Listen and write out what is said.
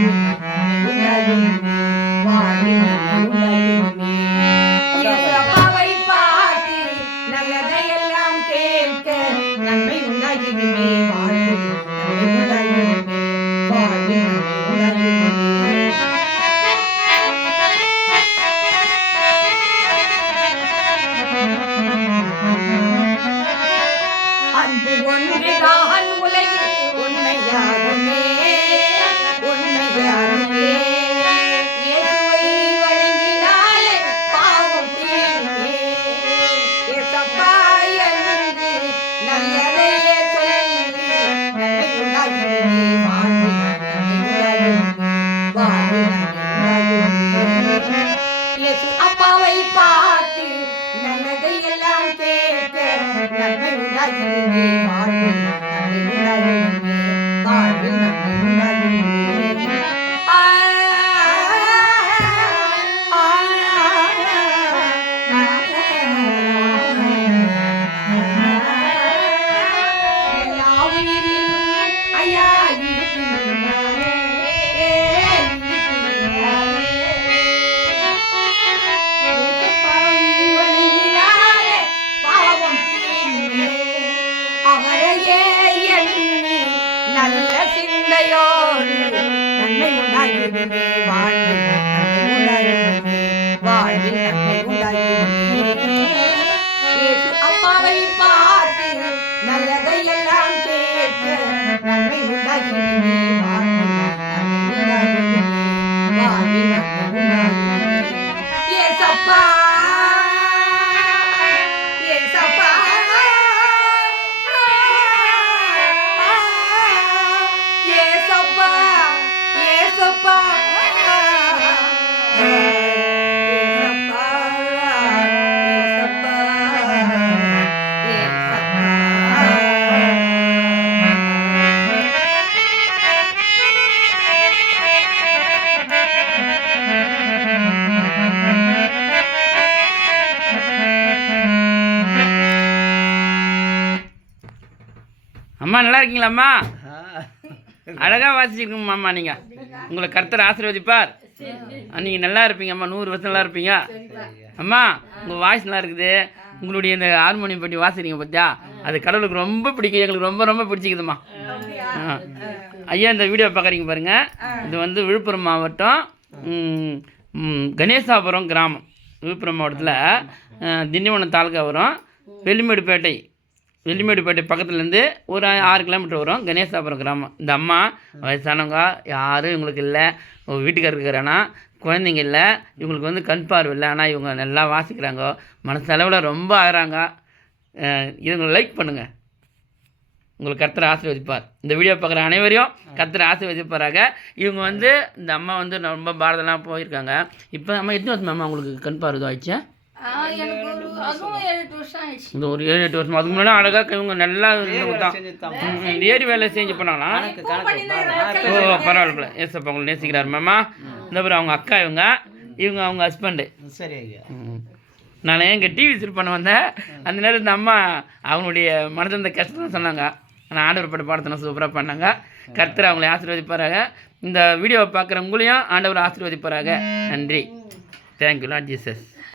Thank you. அம்மா நல்லா இருக்கீங்களா அம்மா அழகாக வாசிச்சிருக்கீங்க அம்மா நீங்கள் உங்களை கர்த்தர் ஆசீர்வதிப்பார். நீங்கள் நல்லா இருப்பீங்க அம்மா நூறு வருஷம் நல்லா இருப்பீங்க. அம்மா உங்கள் வாய்ஸ் நல்லா இருக்குது. உங்களுடைய இந்த ஹார்மோனியம் பற்றி வாசிக்கிறீங்க பார்த்தியா அது கடவுளுக்கு ரொம்ப பிடிக்கும் எங்களுக்கு ரொம்ப ரொம்ப பிடிச்சிக்குதும்மா. ஆ. ஐயா இந்த வீடியோ பார்க்குறீங்க பாருங்க. இது வந்து விழுப்புரம் மாவட்டம் ம், ம், கணேசாபுரம் கிராமம். விழுப்புரம் மாவட்டத்தில் திண்டிவனம் தாலுக்கா வரும். வெள்ளிமேடுப்பேட்டை. வெள்ளிமேடுப்பேட்டை பக்கத்துலேருந்து ஒரு ஆறு கிலோமீட்டர் வரும். கணேசாபுரம் கிராமம். இந்த அம்மா வயசானவங்க யாரும் இவங்களுக்கு இல்லை. வீட்டுக்காரருக்கு இருக்கிறேன்னா குழந்தைங்க இல்லை. இவங்களுக்கு வந்து கண் பார்வை இல்லை. ஆனால் இவங்க நல்லா வாசிக்கிறாங்க. மனசளவில் ரொம்ப ஆகிறாங்க. இதுங்களை லைக் பண்ணுங்கள் உங்களுக்கு கர்த்தர் ஆசீர்வதிப்பார். இந்த வீடியோ பார்க்குற அனைவரையும் கர்த்தர் ஆசீர்வதிப்பாராக. இவங்க வந்து இந்த அம்மா வந்து ரொம்ப பாரதெல்லாம் போயிருக்காங்க. இப்போ அம்மா எத்தனை வருஷம் அம்மா உங்களுக்கு கண் பார்வை ஆயிடுச்சு இந்த ஒரு ஏழு எட்டு வருஷம்? அதுக்கு முன்னாடி அழகாக இவங்க நல்லா தான் ஏரி வேலை செஞ்சு ஓ பரவாயில்ல ஏசப்பா உங்களை நேசிக்கிறார் மாமா. இந்த அவங்க அக்கா இவங்க. இவங்க அவங்க ஹஸ்பண்டு சரி நான் எங்கள் டிவி விசிட் பண்ண வந்தேன். அந்த நேரம் இந்த அம்மா அவங்களுடைய மனதிருந்த கஷ்டம் சொன்னாங்க. ஆனால் ஆண்டவர் பட பாடத்தின சூப்பராக பண்ணாங்க. கர்த்தர் அவங்களை ஆசீர்வதிப்பாராக. இந்த வீடியோவை பார்க்குற உங்களையும் ஆண்டவர் ஆசீர்வதிப்பாராக. நன்றி. Thank you lot Jesus